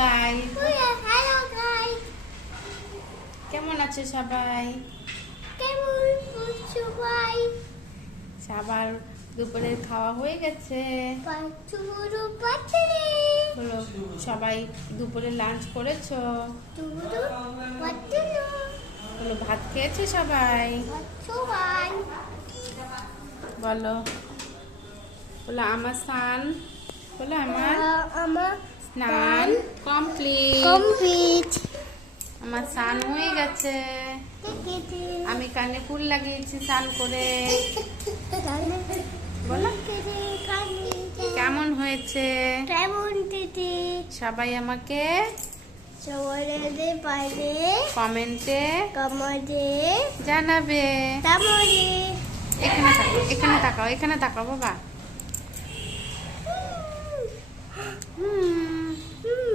Guys, hello guys, কেমন আছে সবাই? কেমন আছো ভাই? সবার দুপুরের খাওয়া হয়ে গেছে। পাঁচুরু পাতরে হলো, সবাই দুপুরে লাঞ্চ করেছো? চুরু পাতরে হলো, ভাত খেয়েছে সবাই? আছো ভাই? বলো, বলো আমার স্নান, বলো আমার আমার স্নান কমপ্লিট। কমপ্লিট। আমার স্নান হয়ে গেছে। দেখেছি আমি কানে ফুল লাগিয়েছি স্নান করে। বলো কেমন হয়েছে? কেমন দিদি? সবাই আমাকে সবাই বাইরে কমেন্টে কমরে জানাবে। তামরে এখানে তাকাও, এখানে তাকাও, এখানে তাকাও বাবা।